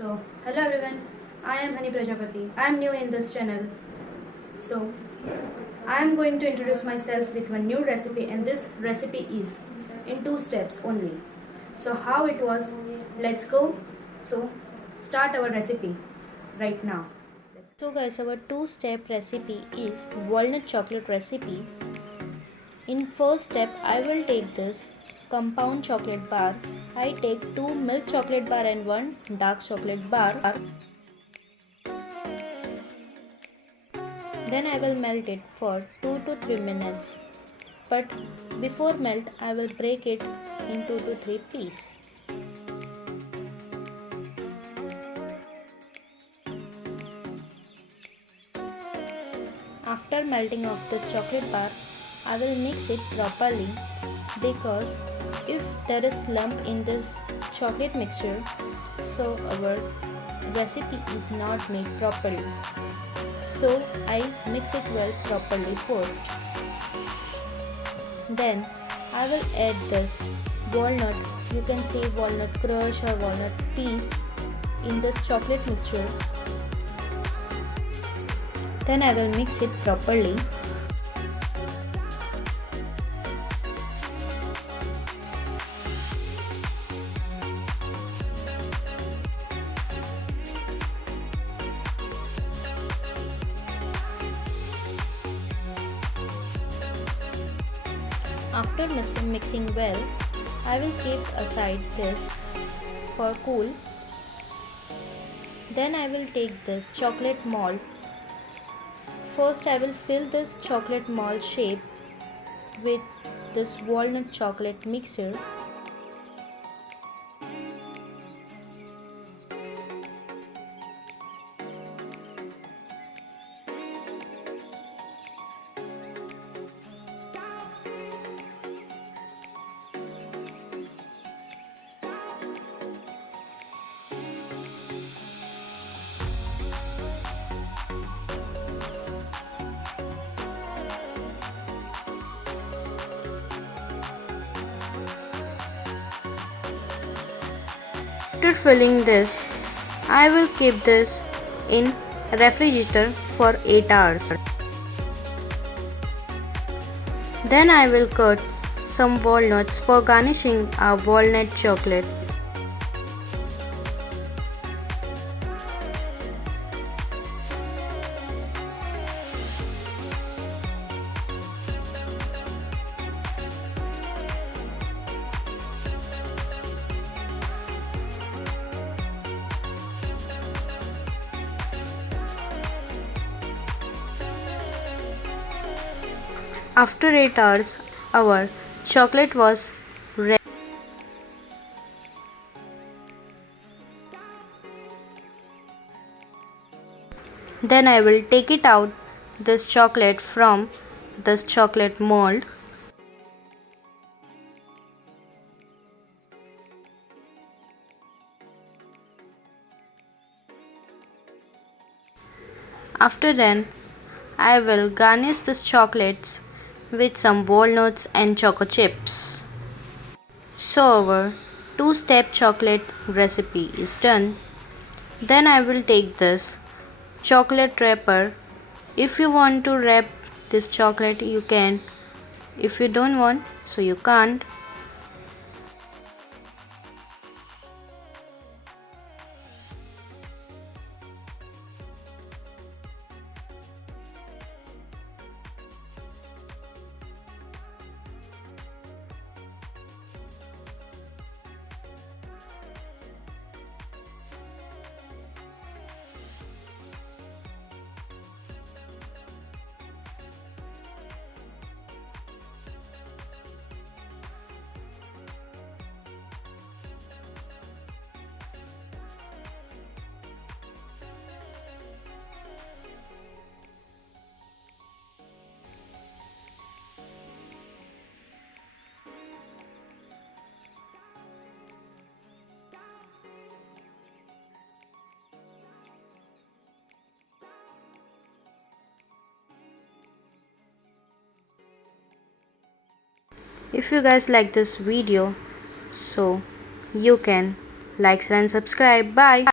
Hello everyone, I am Hani Prajapati. I am new in this channel. So, I am going to introduce myself with one new recipe, and this recipe is in 2 steps only. So, how it was? Let's go. So, start our recipe right now. So guys, our two-step recipe is walnut chocolate recipe. In first step, I will take this compound chocolate bar. I take 2 milk chocolate bar and 1 dark chocolate bar. Then I will melt it for 2 to 3 minutes. But before melt, I will break it in 2 to 3 pieces. After melting of this chocolate bar, I will mix it properly, because if there is lump in this chocolate mixture, so our recipe is not made properly. So I mix it well properly first. Then I will add this walnut, you can say walnut crush or walnut piece, in this chocolate mixture. Then I will mix it properly. After mixing well, I will keep aside this for cool. Then I will take this chocolate mold. First I will fill this chocolate mold shape with this walnut chocolate mixture. After filling this, I will keep this in refrigerator for 8 hours. Then I will cut some walnuts for garnishing our walnut chocolate. After 8 hours, our chocolate was ready. Then I will take it out this chocolate from this chocolate mold. After then, I will garnish this chocolates with some walnuts and choco chips. So our two-step chocolate recipe is done. Then I will take this chocolate wrapper. If you want to wrap this chocolate, you can. If you don't want, so you can't. If you guys like this video, so you can like, share and subscribe. Bye.